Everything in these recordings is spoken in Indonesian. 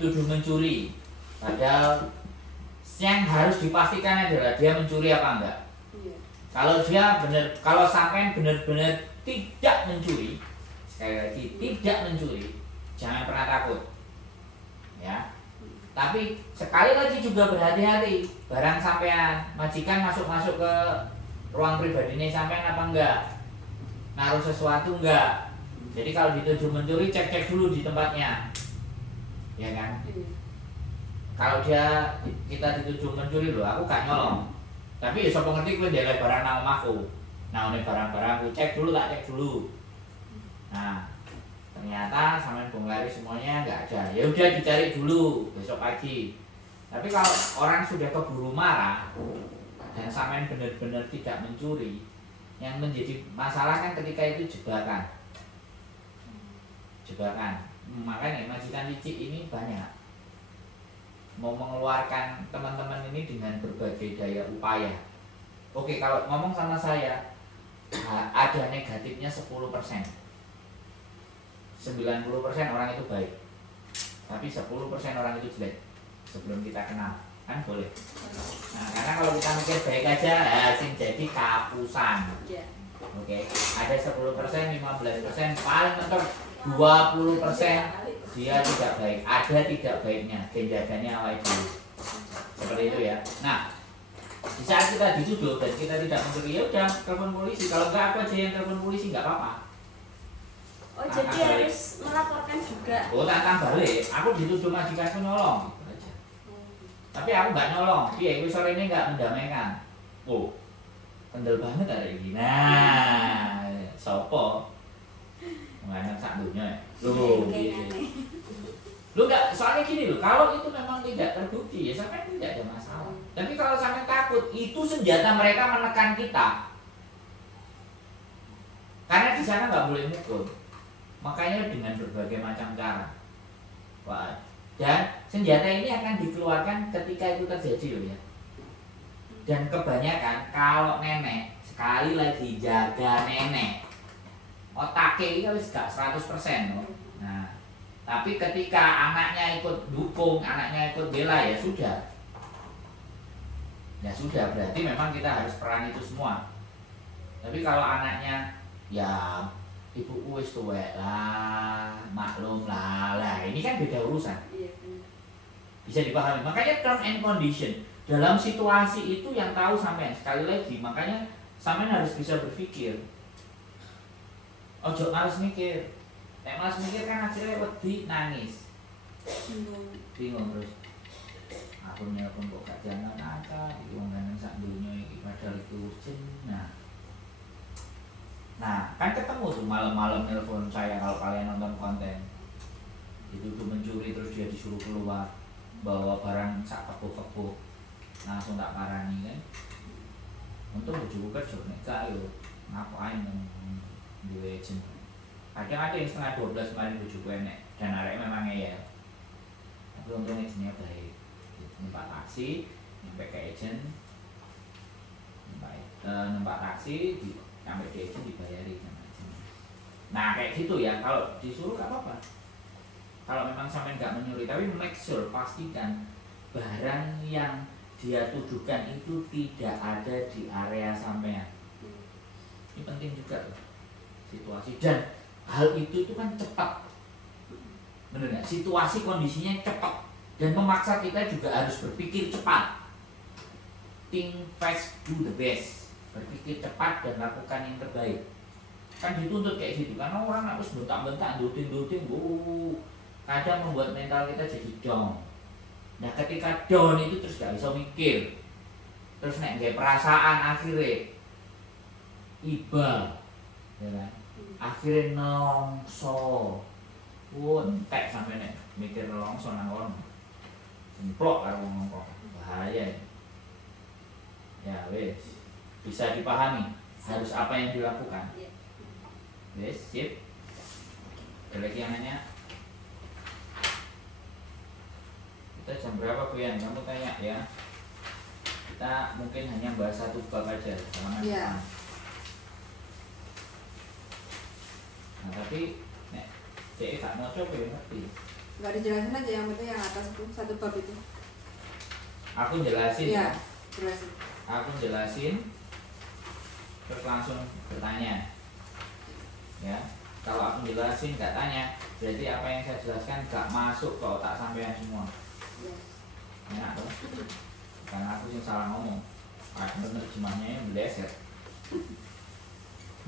dituduh mencuri, padahal yang harus dipastikan adalah dia mencuri apa enggak. Kalau dia kalau sampai benar-benar tidak mencuri, sekali lagi tidak mencuri, jangan pernah takut, ya. Tapi sekali lagi juga berhati-hati, barang sampean majikan masuk ke ruang pribadinya sampean apa enggak, naruh sesuatu enggak. Jadi kalau dituduh mencuri, cek dulu di tempatnya, ya kan. Kalau kita dituduh mencuri loh, aku gak nyolong. Tapi ya sapa ngerti kowe ndelok barang nang omahku. Nah, ini barang-barangku cek dulu. Nah, ternyata sampean bongkari semuanya nggak ada. Ya udah dicari dulu besok pagi. Tapi kalau orang sudah keburu marah dan sampean benar-benar tidak mencuri, yang menjadi masalah kan ketika itu jebakan. Makanya majikan licik ini banyak mau mengeluarkan teman-teman ini dengan berbagai daya upaya. Oke, kalau ngomong sama saya ada negatifnya 10%. 90% orang itu baik, tapi 10% orang itu jelek sebelum kita kenal, kan boleh. Nah, karena kalau kita mikir baik aja, sing jadi kapusan. Oke, ada 10%, 15%, paling mentok 20% dia tidak baik, ada tidak baiknya, genjaganya awal dulu. Seperti itu ya. Nah, di saat kita dituduh dan kita tidak mencuri, ya udah telepon polisi. Kalau enggak, aku aja yang telepon polisi, nggak apa-apa. Oh, jadi harus melaporkan juga. Oh, tantang balik. Aku dituduh majikanku nyolong, gitu aja. Tapi aku nggak nyolong. Iya, sore ini nggak mendamaikan. Oh, kendel banget hari ini. Nah, sopo menganak sak dunia ya. Lu nggak, soalnya gini loh, kalau itu memang tidak terbukti ya sampai tidak ada masalah. Tapi kalau sampai takut, itu senjata mereka menekan kita. Karena di sana nggak boleh mukul. Makanya dengan berbagai macam cara. Wah, dan senjata ini akan dikeluarkan ketika itu terjadi loh ya. Dan kebanyakan kalau nenek, sekali lagi jaga nenek, otaknya ini harus gak 100% loh. Nah, tapi ketika anaknya ikut dukung, anaknya ikut bela, ya sudah. Ya sudah, berarti memang kita harus perang itu semua. Tapi kalau anaknya, ya ibuku wis tuwek lah, maklum lah, ini kan beda urusan. Bisa dipahami. Makanya term and condition dalam situasi itu yang tahu sampean, sekali lagi, makanya sampean harus bisa berpikir. Ojo males mikir. Nek males mikir kan akhirnya wedi nangis. Bingung terus. Aku nelpon kok gak jangan akal, iki wong lanang sak donya iki padahal iki urgent. Nah, kan ketemu tuh malam-malam nelpon saya kalau kalian nonton konten. Itu tuh mencuri terus dia disuruh keluar bawa barang sak kebo-kebo. Langsung tak parani kan. Untung bojoku kerja nek gak yo ngapain duwe agent. Kadang ada yang setengah 12 kemarin bojoku enek dan arek memang ngeyel. Tapi untung agentnya baik. Numpak taksi, nyampe ke agent. Numpak taksi sampai di agent dibayari sama agent. Nah, kayak gitu ya, kalau disuruh gak apa-apa. Kalau memang sampai nggak menyuruh, tapi make sure, pastikan barang yang dia tuduhkan itu tidak ada di area sampean. Ini penting juga tuh situasi, dan hal itu kan cepat, bener nggak? Situasi kondisinya cepat dan memaksa kita juga harus berpikir cepat. Think fast, do the best. Berpikir cepat dan lakukan yang terbaik. Kan dituntut kayak gitu, karena orang harus bentak-bentak, duting-duting, kadang membuat mental kita jadi down. Nah, ketika down itu terus gak bisa mikir, terus nek nggak perasaan akhirnya iba, ya kan? Akhirnya nongso, entek sampai nek mikir nongso nang kono, semplok karo wong ngomong, bahaya. Ya wes, bisa dipahami harus apa yang dilakukan. Wes, sip. Ada lagi yang nanya? Kita jam berapa Bu Yan? Kamu tanya ya. Kita mungkin hanya bahas satu bab aja selama depan. Nah tapi nek cek gak mau coba ya ngerti. Nggak dijelasin aja, yang penting yang atas itu satu bab itu. Aku jelasin. Iya, jelasin. Aku jelasin terus langsung bertanya. Ya, kalau aku jelasin nggak tanya, berarti apa yang saya jelaskan nggak masuk ke otak sampean semua. Iya. Enak tuh. Karena aku sih salah ngomong. Ada penerjemahnya yang meleset.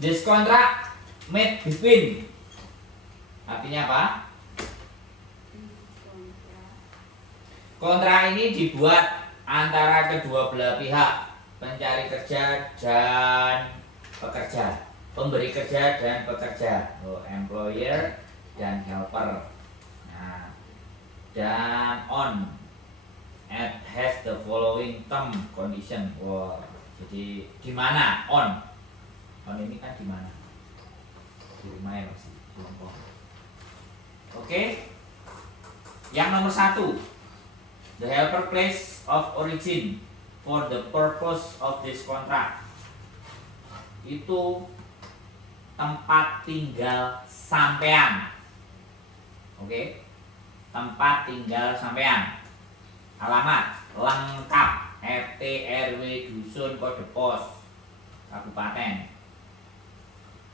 This contract made between. Artinya apa? Kontrak ini dibuat antara kedua belah pihak, pencari kerja dan pekerja, pemberi kerja dan pekerja, employer dan helper. Nah, dan on it has the following term condition. Wow, jadi di mana on? On ini kan di mana? Di rumah ya masih, di Hongkong. Oke. Yang nomor 1. The helper place of origin for the purpose of this contract. Itu tempat tinggal sampean. Oke. Tempat tinggal sampean. Alamat lengkap, RT, RW, dusun, kode pos, kabupaten.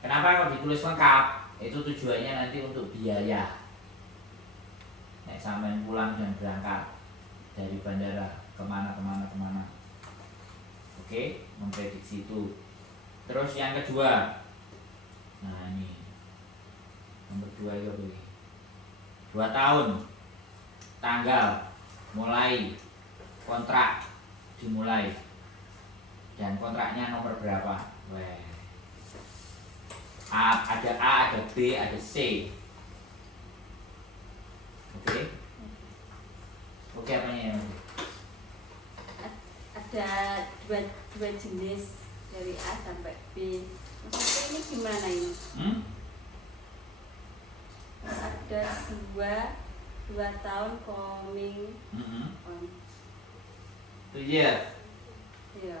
Kenapa kalau ditulis lengkap? Itu tujuannya nanti untuk biaya. Nek sampean pulang dan berangkat dari bandara kemana. Oke, memprediksi itu. Terus yang kedua, nah ini nomor 2 itu apa ini? 2 tahun tanggal mulai kontrak dimulai, dan kontraknya nomor berapa? Weh. Ada A, ada B, ada C. Oke. Oke, apanya ya? Ada dua jenis dari A sampai B. Maksudnya ini gimana ini? Ada dua tahun coming on. 2 years. Iya.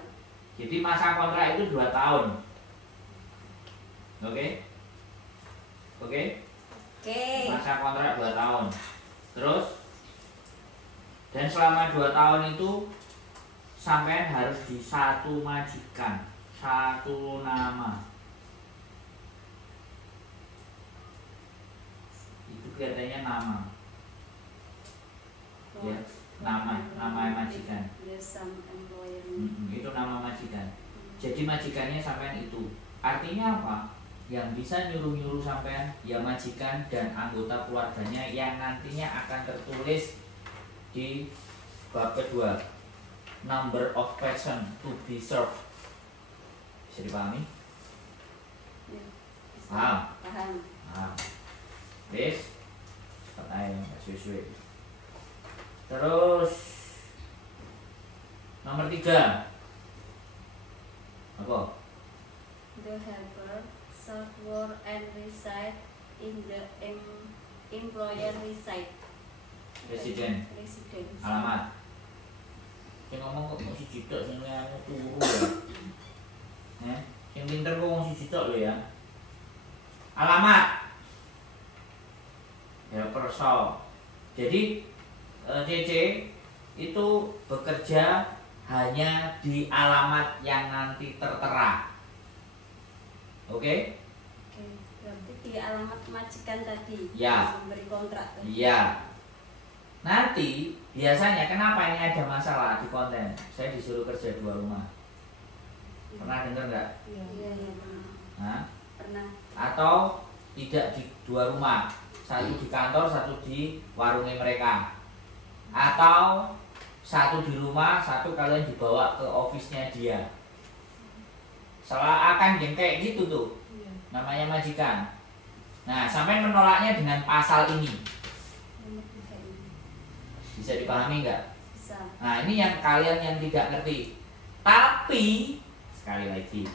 Jadi masa kontrak itu 2 tahun. Oke? Oke? Oke. Masa kontrak 2 tahun. Terus dan selama 2 tahun itu sampean harus di satu majikan, satu nama. Itu kelihatannya nama. Ya, nama majikan. Some employer. Itu nama majikan. Jadi majikannya sampean itu. Artinya apa? Yang bisa nyuruh-nyuruh sampean ya majikan dan anggota keluarganya yang nantinya akan tertulis di bab kedua, number of person to be served. Bisa dipahami? Ya, Paham? Paham. Yes. Cepat aja, nggak suwe-suwe. Terus nomor 3 apa? The helper shall work and reside in the employer reside. Resident. Alamat. Yang ngomong kok masih cidok sing anu turu ya. Yang pinter kok masih cidok lho ya. Alamat. Helper shall. Jadi CC itu bekerja hanya di alamat yang nanti tertera. Oke? Oke, berarti di alamat majikan tadi. Ya. Memberi kontrak tadi. Iya. Nanti biasanya kenapa ini ada masalah di konten? Saya disuruh kerja 2 rumah. Pernah dengar nggak? Iya, pernah. Hah? Pernah. Atau tidak di 2 rumah, satu di kantor, satu di warungnya mereka. Atau satu di rumah, satu kalian dibawa ke office-nya dia. Salah akan yang kayak gitu tuh. Namanya majikan. Nah, sampai menolaknya dengan pasal ini. Bisa dipahami nggak? Bisa. Nah, ini yang kalian yang tidak ngerti. Tapi sekali lagi,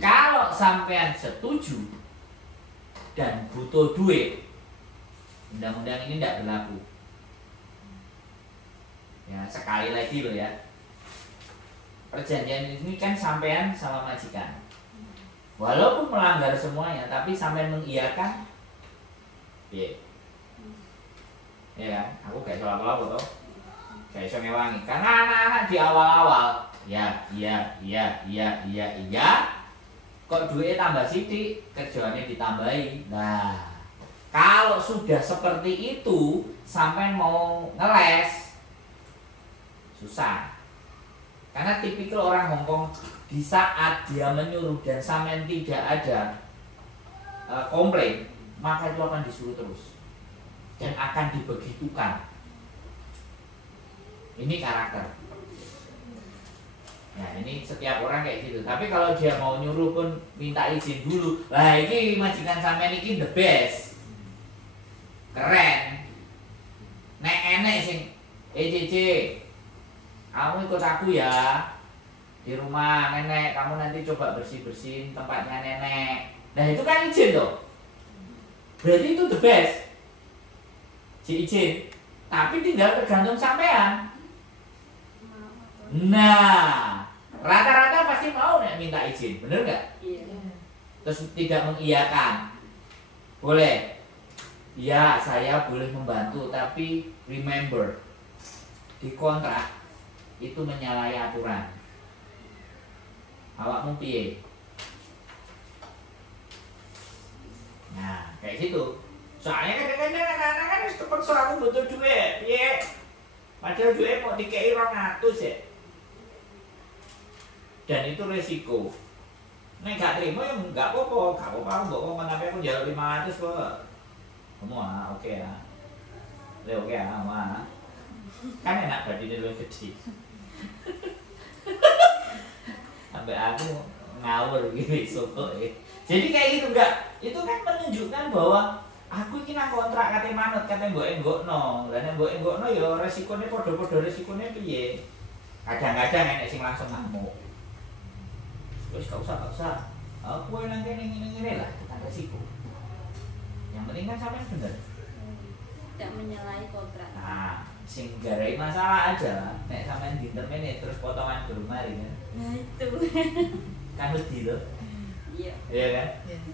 kalau sampean setuju dan butuh duit, undang-undang ini tidak berlaku. Ya, sekali lagi loh ya. Perjanjian ini kan sampean sama majikan. Walaupun melanggar semuanya, tapi sampean mengiyakan, ya. Ya kan? Aku gak iso lapo-lapo toh. Gak iso ngewangi. Karena anak-anak di awal-awal iya. Kok duitnya tambah sithik, kerjaannya ditambahi. Nah, kalau sudah seperti itu sampai mau ngeles susah. Karena tipikal orang Hongkong di saat dia menyuruh dan sampean tidak ada komplain, maka itu akan disuruh terus dan akan dibegitukan. Ini karakter. Ya ini setiap orang kayak gitu. Tapi kalau dia mau nyuruh pun minta izin dulu. Lah ini majikan sampean iki the best. Keren. Nek enek sing Cici, kamu ikut aku ya. Di rumah nenek, kamu nanti coba bersih-bersihin tempatnya nenek. Nah itu kan izin tuh. Berarti itu the best. Izin. Tapi tinggal tergantung sampean. Nah, rata-rata pasti mau nek minta izin, bener nggak? Iya. Terus tidak mengiyakan, boleh? Ya, saya boleh membantu, tapi remember di kontrak itu menyalahi aturan. Awakmu piye? Nah, kayak gitu. Soalnya kadang-kadang anak-anak kan kepeksa aku butuh duit, piye? Padahal duit mau dikei 200 ya. Dan itu resiko. Nek gak terima ya gak apa-apa, gak apa-apa aku mbok ngomong tapi aku njaluk 500 kok. Kamu oke ya. Le oke ya, kan enak badine luwih gede. Sampai aku ngawur gitu soko. Jadi kayak gitu enggak. Itu kan menunjukkan bahwa aku iki nang kontrak kate manut kate mbok enggokno. Lah nek mbok enggokno ya resikone padha-padha resikone piye? Kadang-kadang enek sing langsung ngamuk. Wis gak usah. Aku nang kene ngene lah, kan resiko. Yang penting kan sampean bener. Tidak menyalahi kontrak. Nah, sing garai masalah aja. Nek sampean dintermene terus potongan guru mari kan. Nah itu. Kan wedi lho. Iya. Iya kan?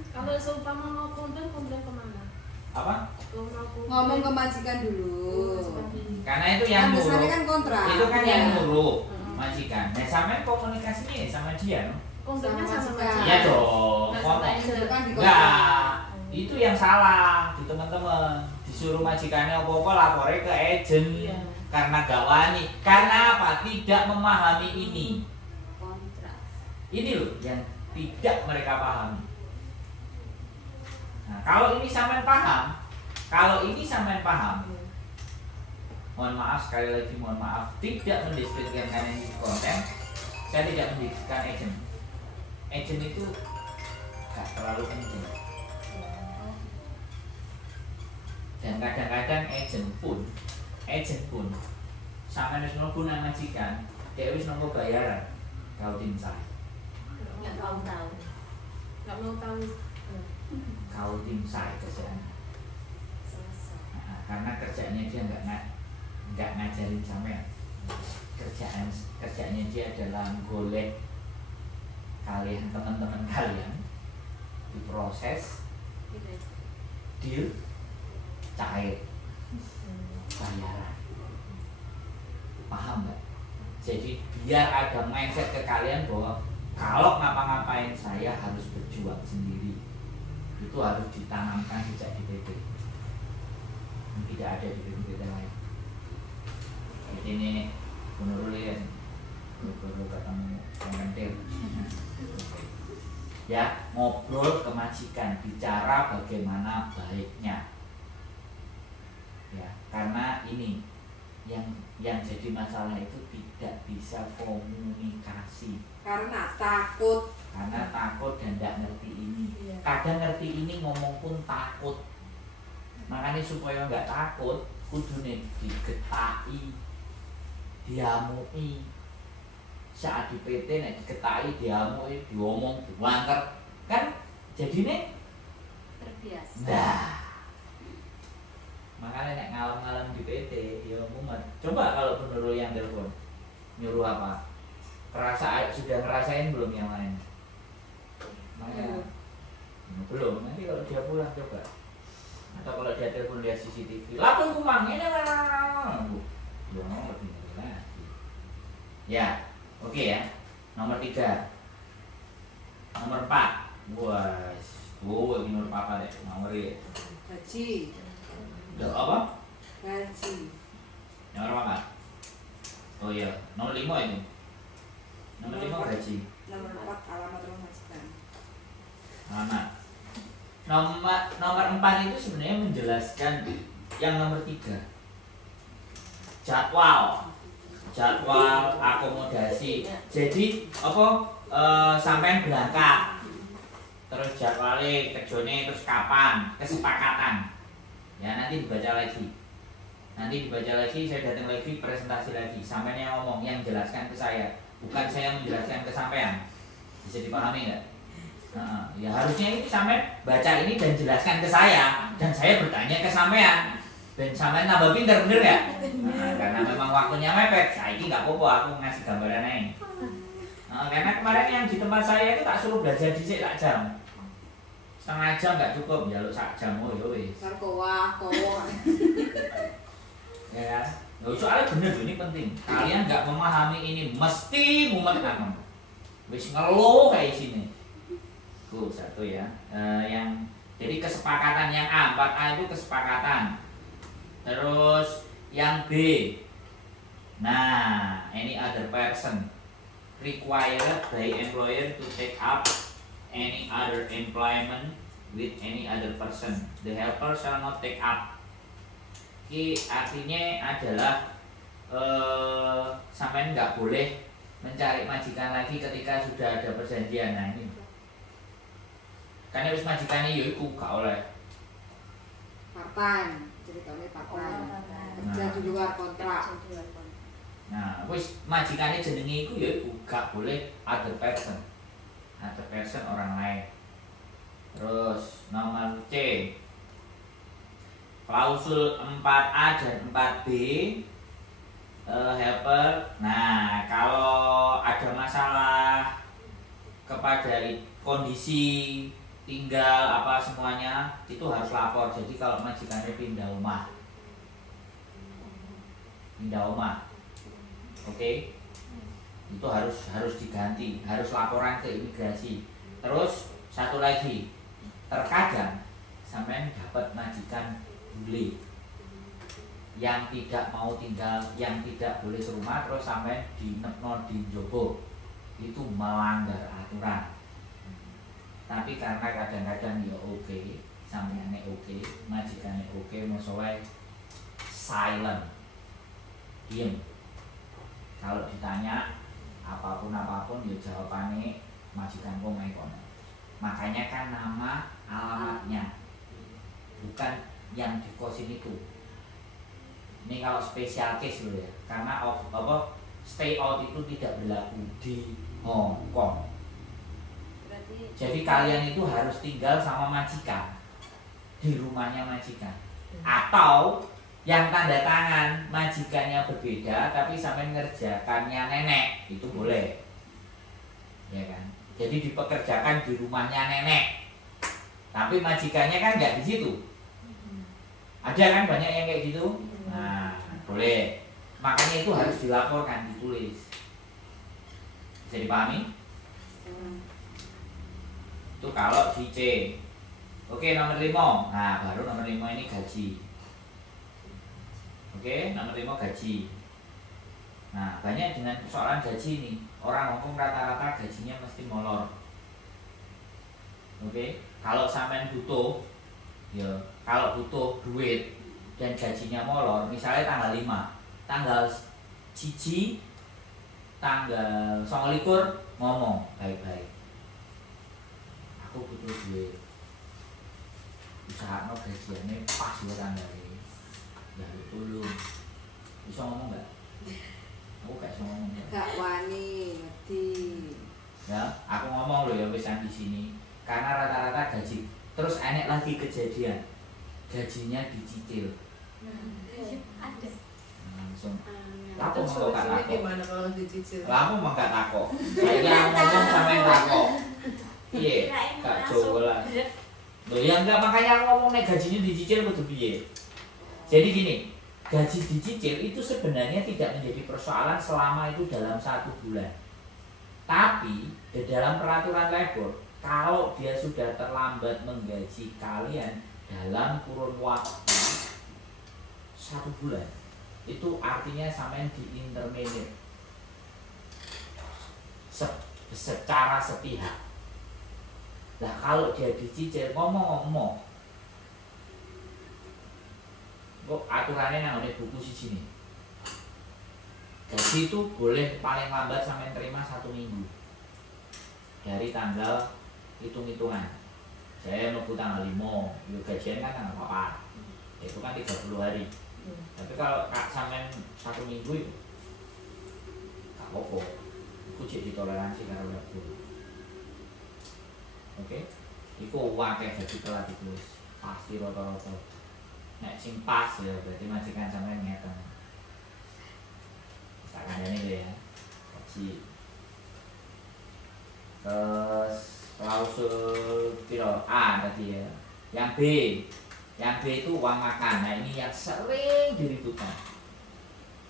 Kalau seumpama mau komplain kemana? Apa? Ngomong ke majikan dulu. Karena itu yang Kan biasanya nyuruh. kan kontrak. Itu kan yang Iya. nyuruh majikan. Nah, sampean komunikasinya ya sama dia, no? Komplainnya Sama sama majikan. Iya dong. Nggak Ngomong. sama Itu kan di Enggak, kontrak. itu yang salah di teman-teman. Disuruh majikannya apa-apa lapornya ke agent. Iya. Karena gak wani. Karena apa? Tidak memahami ini. Kontrak. Ini loh yang tidak mereka pahami. Nah, kalau ini sampean paham, mohon maaf sekali lagi, mohon maaf, tidak mendeskripsikan ini konten. Saya tidak mendeskripsikan agent. Agent itu gak terlalu penting. Dan kadang-kadang agent pun sampean wis mlebu nang majikan, dia wis nunggu bayaran. Kau tim saya. Nggak mau tahu. Nggak mau tahu. Kau tim saya kerjaan. Selesai. Nah, karena kerjaannya dia nggak ngajarin sampean. Kerjaannya dia adalah golek kalian, teman-teman kalian, diproses, deal, cair, bayaran. Paham nggak? Jadi biar ada mindset ke kalian bahwa kalau ngapa-ngapain saya harus berjuang sendiri. Itu harus ditanamkan sejak di PT. Tidak ada di PT lain. Jadi ini menurut kalian baru ketemu pengentil. Ya, ngobrol ke majikan, bicara bagaimana baiknya. Ya, karena ini yang jadi masalah itu tidak bisa komunikasi. Karena takut. Karena takut dan tidak ngerti ini. Iya. Kadang ngerti ini ngomong pun takut. Makanya supaya nggak takut, kudune digetai, diamui. Saat di PT nek digetai, diamui, diomong, diwanter, kan jadinya Terbiasa. nah. Makanya nek ngalem-ngalem di PT, ya mumet. Coba kalau penurut yang telepon nyuruh apa? Sudah ngerasain belum yang lain? Makanya belum. Nanti kalau dia pulang coba. Atau kalau dia telepon lihat CCTV, lapor kumang ini Ya, oke ya. Nomor 3. Nomor 4. Wah, ini nomor apa deh? Nomor ini. Gaji. Udah apa? Gaji. Nomor apa? Oh iya, nomor 5 itu. Nomor 5 gaji. Nomor 4 alamat rumah majikan. Alamat. Nomor 4 itu sebenarnya menjelaskan yang nomor 3. Jadwal akomodasi. Jadi apa sampai berangkat. Terus jadwalnya kerjone terus kapan, kesepakatan. Ya nanti dibaca lagi. Saya datang lagi presentasi lagi. Sampai yang ngomong yang jelaskan ke saya, bukan saya menjelaskan ke sampean. Bisa dipahami nggak? Ya harusnya ini sampai baca ini dan jelaskan ke saya dan saya bertanya ke sampean dan sampean tambah pinter bener ya? Karena memang waktunya mepet, saya ini nggak apa-apa aku ngasih gambaran ini. Karena kemarin yang di tempat saya itu tak suruh belajar dhisik tak jam. Setengah jam nggak cukup, jaluk sak jam oh ya wis. Kowa. Ya, soalnya bener ini penting. Kalian nggak memahami ini mesti mumet aman. Wis ngeluh kayak sini. Tuh satu ya. Yang jadi kesepakatan yang A, 4A itu kesepakatan. Terus yang B. Nah, any other person required by employer to take up any other employment with any other person. The helper shall not take up. Ini artinya adalah sampai nggak boleh mencari majikan lagi ketika sudah ada perjanjian. Nah ini karena wis majikannya yo iku gak oleh Partan, ceritanya partan. Nah. Kerja di luar kontrak. Nah, wis majikannya jenenge iku ya iku gak boleh other person. Other person orang lain. Terus nomor C. Klausul 4A dan 4B helper. Nah, kalau ada masalah kepada kondisi tinggal apa semuanya itu harus lapor. Jadi kalau majikannya pindah rumah, oke, itu harus diganti, harus laporan ke imigrasi. Terus satu lagi, terkadang sampean dapat majikan bule yang tidak mau tinggal, yang tidak boleh serumah, terus sampean dinepno di jobo, itu melanggar aturan. Tapi karena kadang-kadang ya oke, sampeannya oke, majikannya oke, masalah silent, diem. Kalau ditanya apapun ya jawabannya majikan komai kono. Makanya kan nama alamatnya, bukan yang di kosin itu. Ini kalau special case loh ya, karena stay out itu tidak berlaku di Hong Kong. Jadi kalian itu harus tinggal sama majikan, di rumahnya majikan. Atau yang tanda tangan majikannya berbeda tapi sampai ngerjakannya nenek, itu boleh. Ya kan? Jadi dipekerjakan di rumahnya nenek. Tapi majikannya kan nggak di situ. Ada kan banyak yang kayak gitu? Nah, boleh. Makanya itu harus dilaporkan, ditulis. Bisa dipahami? Itu kalau di C. Oke, nomor 5. Nah, baru nomor 5 ini gaji. Oke, nomor 5 gaji. Nah, banyak dengan persoalan gaji ini. Orang Hongkong rata-rata gajinya mesti molor. Oke, kalau sampean butuh, ya, kalau butuh duit dan gajinya molor, misalnya tanggal 5, tanggal 1, tanggal 29 ngomong baik-baik. Aku butuh duit, usaha gajiannya pas ya tanggalnya, ya tolong, bisa ngomong nggak? Aku gak bisa ngomong ya. Gak wani, ngerti. Ya, aku ngomong loh ya pesan di sini, karena rata-rata gaji, terus enek lagi kejadian, gajinya dicicil. Ada. Langsung. Lapo Terus mau gak solusinya takok? gimana kalau dicicil? Lapo mau gak takok? Saya ngomong sama yang takok. Iya, gak coba lah. Loh ya enggak, makanya aku ngomong nek gajinya dicicil kudu piye. Jadi gini, gaji dicicil itu sebenarnya tidak menjadi persoalan selama itu dalam 1 bulan. Tapi di dalam peraturan labor, kalau dia sudah terlambat menggaji kalian dalam kurun waktu 1 bulan, itu artinya sampean di interminate secara sepihak. Nah kalau dia dicicil, ngomong-ngomong, kok aturannya nang buku sini. Gaji itu boleh paling lambat sampai terima 1 minggu dari tanggal hitung-hitungan. Saya nunggu tanggal 5, yuk gajian kan tanggal 4, itu kan 30 hari. Tapi kalau sampai 1 minggu itu gak apa-apa, itu jadi ditoleransi karena labor. Oke, itu uang kayak gaji telat itu pasti rata-rata. Nek sing pas ya berarti majikan sampean ngeten. Misalkan ini ya, gaji. Terus klausul piro A tadi ya. Yang B itu uang makan. Nah ini yang sering diributkan.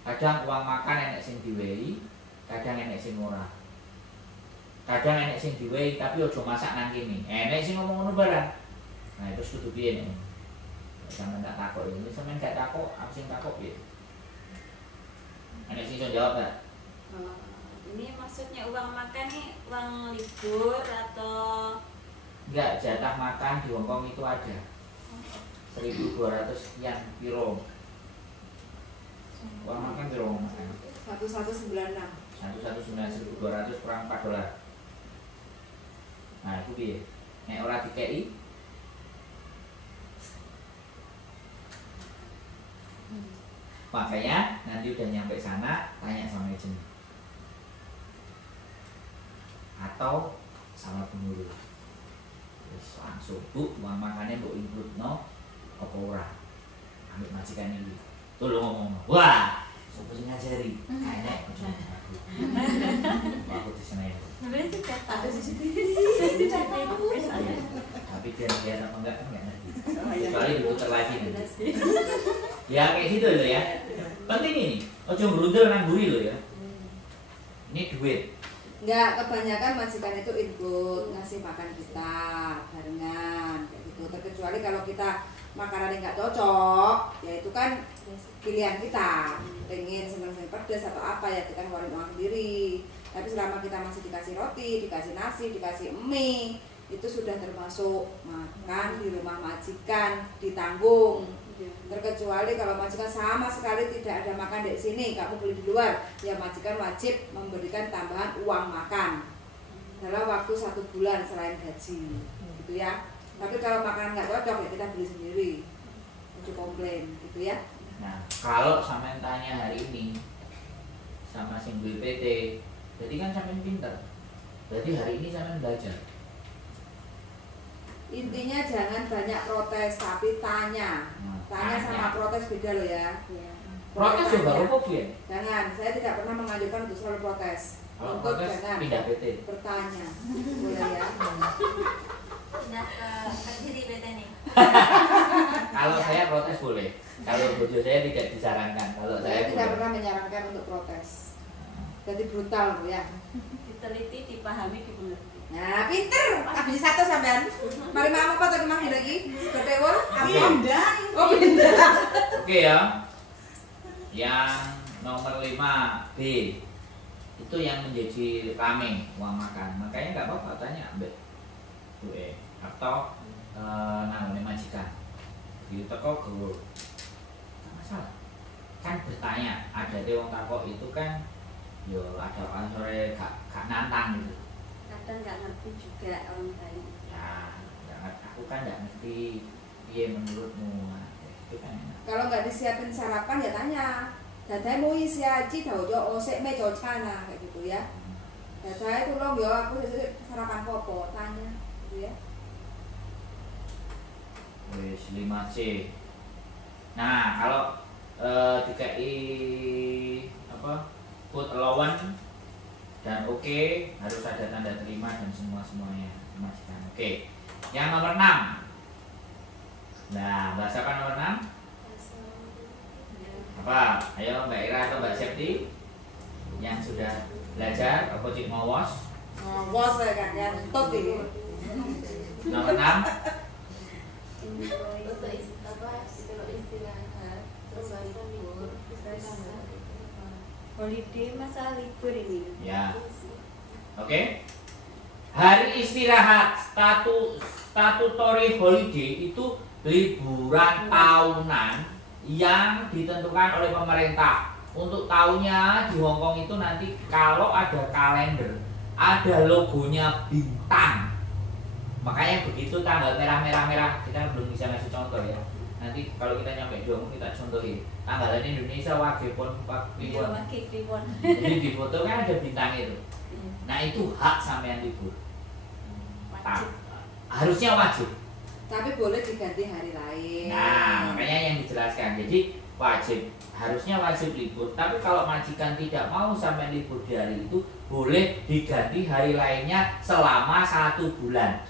Kadang uang makan enek sing diwehi, kadang enek sing ora. Kadang enek sing diwehi tapi ojo masak nang kene. Enek sing ngomong ngono barang. Nah itu kudu piye nek. Sampeyan tak takok ini, sampeyan gak takok, aku sing takok piye? Enek sing iso jawab gak? Ini maksudnya uang makan nih uang libur atau Enggak, jatah makan di Hongkong itu ada 1.200 sekian piro. Uang makan piro uang makan? 1196. 1.200 kurang $4. Nah itu piye? Nek ora dikei makanya nanti udah nyampe sana tanya sama agent atau sama pengurus. Terus langsung bu uang makannya bu include no apa ora ambil majikan ini tuh lo ngomong wah sopo sing ngajari enek aku di sana ya sebenarnya sih kata Ada CCTV. tapi dia apa enggak kan nggak ngerti kecuali diputar lagi nih. Ya kayak gitu loh ya. Penting ini, ojo berundel nang buri loh ya. Ini duit. Enggak, kebanyakan majikan itu include ngasih makan kita barengan kayak gitu. Terkecuali kalau kita makanan yang nggak cocok, ya itu kan pilihan kita. Pengen seneng-seneng pedas atau apa ya kita ngeluarin uang sendiri. Tapi selama kita masih dikasih roti, dikasih nasi, dikasih mie, itu sudah termasuk makan di rumah majikan, ditanggung. Terkecuali kalau majikan sama sekali tidak ada makan di sini, kamu beli di luar, ya majikan wajib memberikan tambahan uang makan dalam waktu 1 bulan selain gaji, gitu ya. Tapi kalau makanan nggak cocok ya kita beli sendiri, untuk komplain, gitu ya. Nah, kalau sampean tanya hari ini sama sing BPT, jadi kan sampean pinter. Berarti hari ini sampean belajar. Intinya jangan banyak protes, tapi tanya. Tanya sama protes beda loh ya. Protes juga Tanya. apa ya? Jangan, saya tidak pernah menganjurkan untuk selalu protes. Kalau Untuk protes jangan pindah PT. bertanya, boleh ya. udah ke diri PT nih. Kalau saya protes boleh. Kalau bojo saya tidak disarankan. Kalau Saya saya tidak boleh. pernah menyarankan untuk protes. Jadi brutal loh ya. Diteliti, dipahami, dimengerti. Nah, pinter. Habis satu sampean. Mari mau apa tadi mang lagi? Ketewa? Pindah. Oh, pinter. Oke ya. Yang nomor 5 B itu yang menjadi rame uang makan. Makanya nggak apa-apa tanya Mbak Bu atau namanya majikan. Di toko gue nggak masalah. Kan bertanya ada di wong takok itu kan yo ada orang sore gak nantang gitu. Kadang nggak ngerti juga orang lain. Ya, aku kan nggak ngerti piye menurutmu. Nah, itu kan enak. Kalau nggak disiapin sarapan ya tanya. Dadai mau isi aji tahu jo osek me cocana kayak gitu ya. Dadai tolong yo aku sarapan popo tanya gitu ya. Wis 5C. Nah, kalau DKI apa food allowance dan oke, harus ada tanda terima dan semuanya majikan. Oke. Yang nomor 6. Nah, bahasa apa nomor 6? Apa? Ayo Mbak Ira atau Mbak Septi yang sudah belajar apa cik ngawas. Ngawas saya kan ya tutup ini. Nomor 6. Untuk istirahat, terus libur, istirahat. Holiday masa libur ini. Ya. Oke. Hari istirahat statutory holiday itu liburan tahunan yang ditentukan oleh pemerintah. Untuk tahunnya di Hong Kong itu nanti kalau ada kalender, ada logonya bintang. Makanya begitu tanggal merah, kita belum bisa ngasih contoh ya. Nanti kalau kita nyampe di Hong Kong kita contohin. Tanggalan Indonesia wagepon Iya, wage kliwon. Jadi di foto kan ada bintang itu. Nah itu hak sampean libur. Wajib. Harusnya wajib. Tapi boleh diganti hari lain. Nah, makanya yang dijelaskan. Jadi wajib, harusnya wajib libur. Tapi kalau majikan tidak mau sampai libur di hari itu, boleh diganti hari lainnya selama 1 bulan.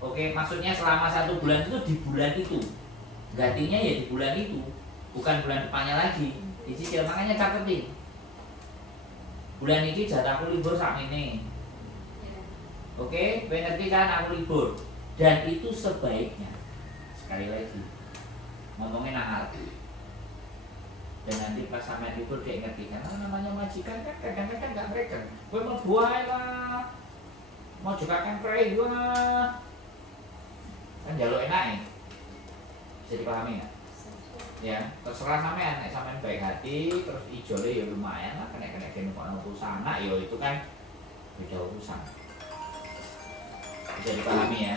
Oke, maksudnya selama 1 bulan itu di bulan itu. Gantinya ya di bulan itu, bukan bulan depannya lagi. Dicicil, makanya catetin. Bulan ini jatahku libur sak ini. Oke, ngerti kan aku libur. Dan itu sebaiknya, sekali lagi ngomongin akal. Dan nanti pas sampai libur dia ngerti kan, namanya majikan kan kadang-kadang nggak mereka. Gue mau buah lah, mau juga kan pray gua. Kan jalur enak nih, bisa dipahami nggak? Ya, terserah sampean, nek sampean baik hati, terus ijole ya lumayan lah, kena kena urusan anak, ya itu kan beda urusan. Bisa dipahami ya.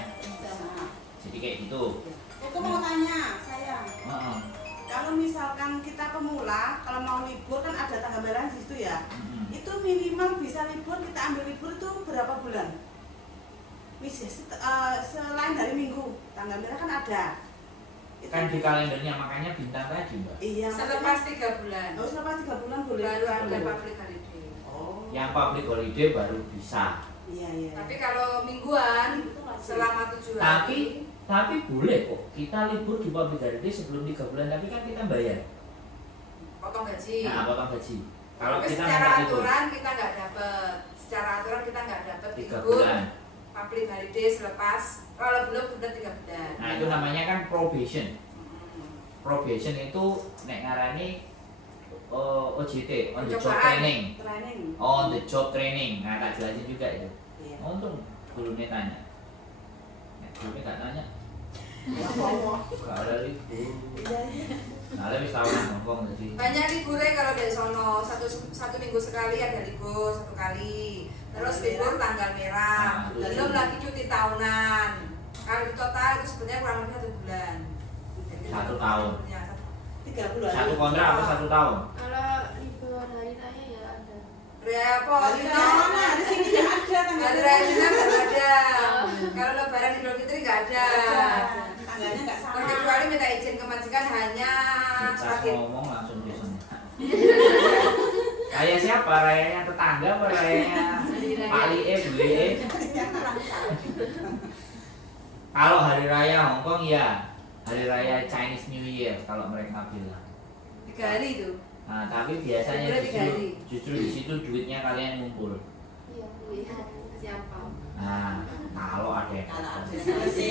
Jadi kayak gitu. Aku mau tanya, sayang. Kalau misalkan kita pemula, kalau mau libur kan ada tanggal merah di situ ya. Itu minimal bisa libur, kita ambil libur itu berapa bulan? Selain dari minggu, tanggal merah kan ada. Itu Kan di kalendernya makanya bintang tadi, Mbak. iya. Selepas 3 bulan. Oh, selepas 3 bulan boleh. Baru ada libur. public holiday. Oh. Yang public holiday baru bisa. Iya, iya. Tapi kalau mingguan selama 7 hari. Tapi boleh kok kita libur di public holiday sebelum 3 bulan, tapi kan kita bayar. Potong gaji. Nah, potong gaji. Kalau Tapi kita secara minta libur aturan kita nggak dapat. Secara aturan kita nggak dapat 3 libur bulan. public holiday selepas kalau belum udah 3 bulan. Nah, itu namanya kan probation. Probation itu nek ngarani OJT, on the job Percobaan. training. Training. On the job training. Nah, tak jelasin juga itu. Iya. Untung gurunya tanya. Nek gurunya gak tanya, Ya, Allah. gak ada libur. Iya, iya. Nah, lebih tahunan ngomong jadi. Banyak liburnya kalau dari sono satu minggu sekali ada libur 1 kali. Terus libur tanggal merah. Nah, betul. Belum lagi cuti tahunan. Kalau di total itu sebenarnya kurang lebih 1 bulan. Jadi 1 tahun. Ya, 3 bulan. 1 kontrak apa 1 tahun? Kalau libur hari raya ya ada. repot. Hari mana? Di sini nggak ada tanggal Hari raya Cina baru ada. Kalau lebaran Idul Fitri nggak ada. Tanggalnya nggak sama. Kecuali minta izin ke majikan hanya Kita sebagai ngomong langsung bisa. Raya siapa? Rayanya tetangga apa rayanya Pak Lie, Bu Lie? Kalau hari raya Hong Kong ya, hari raya Chinese New Year kalau mereka bilang. 3 hari itu. Nah, tapi biasanya Boleh 3 hari. justru di situ duitnya kalian ngumpul. Iya, lihat siapa. Nah, kalau ada yang Selesai.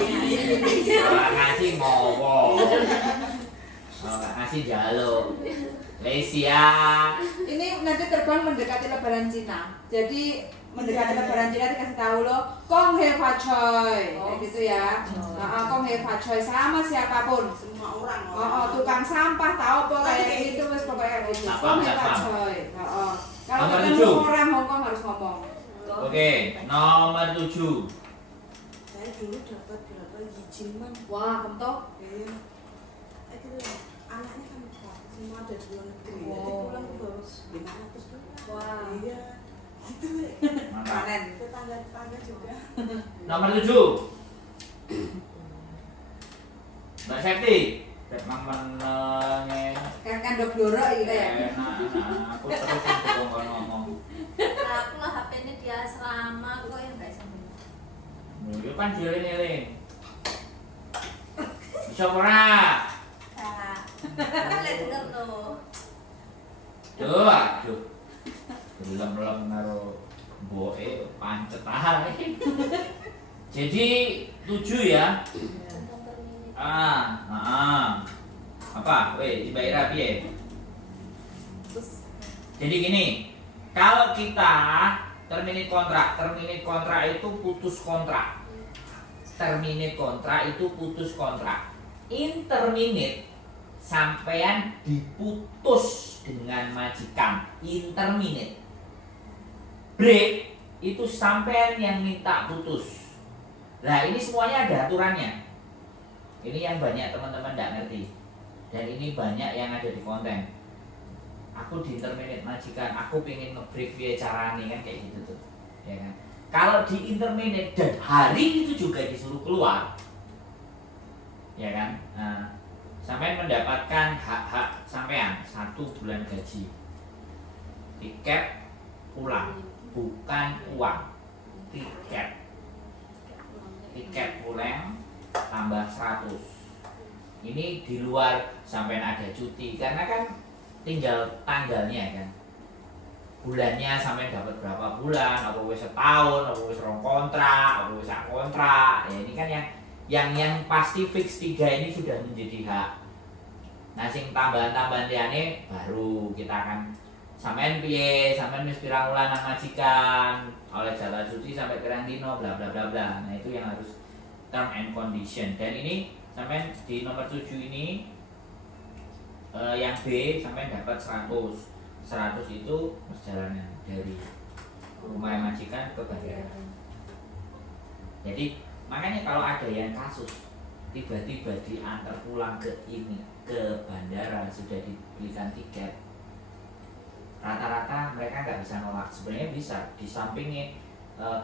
kalau ngasih ngowong, kalau nggak ngasih jaluk. Lesia. Ini nanti terbang mendekati lebaran Cina. Jadi mendekati lebaran Cina dikasih tahu loh, Kong He Fa Choi, kayak gitu ya. Kong He Fa Choi sama siapapun. Semua orang. Tukang sampah tahu apa kayak gitu wes pokoknya kayak gitu. Kong He Fa Choi. Kalau Nomor ketemu 7. orang Hong Kong harus ngomong. Oke, nomor 7. Saya dulu dapat berapa jijiman? Wah, kentok. Iya. Itu anaknya kan semua ada di luar negeri. Jadi Oh. pulang baru 500 dolar. Wah. Iya. Gitu. Mantap. Panen. Tetangga juga. Nomor 7. Mbak Septi. Memang menengin. Kan dok bloro gitu ya. Enak, aku terus yang ngomong. Aku lah HP-nya di asrama kok yang nggak sambung. Itu kan dieling-eling. Bisa ora? Salah. Lihat denger tuh. Aduh. Belum karo boe pancet ae. Jadi 7 ya. Apa? Weh, dibayar piye? Jadi gini, kalau kita terminate kontrak itu putus kontrak. Terminate kontrak itu putus kontrak. Interminate sampean diputus dengan majikan. Interminate. Break itu sampean yang minta putus. Nah, ini semuanya ada aturannya. Ini yang banyak teman-teman tidak ngerti. Dan ini banyak yang ada di konten. Aku di interminate majikan, aku pengen nge-break via caranya kan kayak gitu tuh. Ya kan? Kalau di interminate dan hari itu juga disuruh keluar. Ya kan? Nah, sampean mendapatkan hak-hak sampean 1 bulan gaji. Tiket pulang, bukan uang. Tiket pulang tambah 100. Ini di luar sampai ada cuti karena kan tinggal tanggalnya kan. Bulannya sampai dapat berapa bulan, apa wis setahun, apa wis rong kontrak, apa wis sak kontrak. Ya ini kan yang pasti fix 3 ini sudah menjadi hak. Nah sing tambahan-tambahan liyane baru kita akan sampean piye, sampean wis pirang wulan nang majikan, oleh jatah cuti sampai pirang dino bla bla bla bla. Nah itu yang harus term and condition. Dan ini sampean di nomor 7 ini yang B sampean dapat 100 itu perjalanan dari rumah majikan ke bandara. Jadi makanya kalau ada yang kasus tiba-tiba diantar pulang ke bandara sudah dibelikan tiket, rata-rata mereka nggak bisa nolak. Sebenarnya bisa, di sampingnya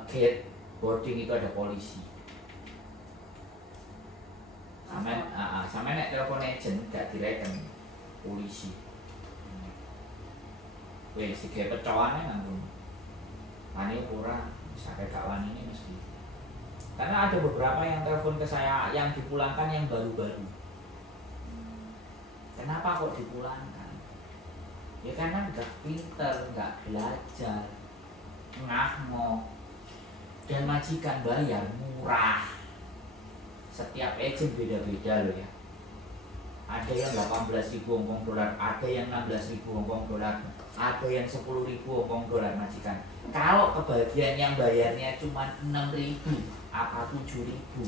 gate boarding itu ada polisi. Sama nek telepon agent gak direken polisi. Weh, si ge pecoane nganggo. Ani ora bisa kawan ini mesti. Karena ada beberapa yang telepon ke saya yang dipulangkan yang baru-baru. Kenapa kok dipulangkan? Ya karena nggak pinter, nggak belajar, ngahmo, dan majikan bayar murah. Setiap agent beda-beda loh ya. Ada yang 18.000 Hongkong dolar, ada yang 16.000 Hongkong dolar, ada yang 10.000 Hongkong dolar majikan. Kalau kebagian yang bayarnya cuma 6.000 apa 7.000,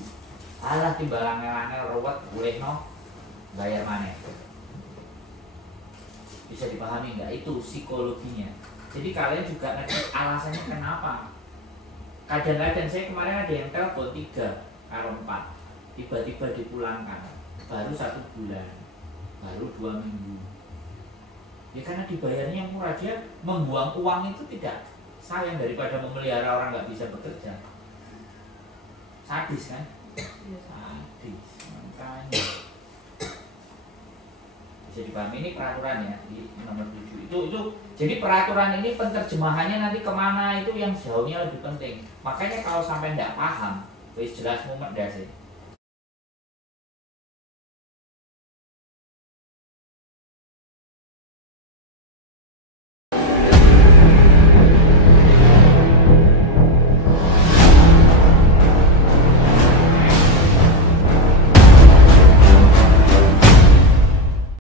alah timbalang-langel ruwet boleh no bayar mana? Bisa dipahami nggak? Itu psikologinya. Jadi kalian juga ngerti alasannya kenapa. Kadang-kadang saya kemarin ada yang telepon 3 atau 4 tiba-tiba dipulangkan baru 1 bulan, baru 2 minggu. Ya karena dibayarnya murah, dia membuang uang itu tidak sayang daripada memelihara orang nggak bisa bekerja. Sadis kan? Sadis. Makanya bisa dipahami, ini peraturan ya di nomor 7 itu jadi peraturan ini penerjemahannya nanti kemana itu yang jauhnya lebih penting. Makanya kalau sampai tidak paham wis jelas mumet dah sih.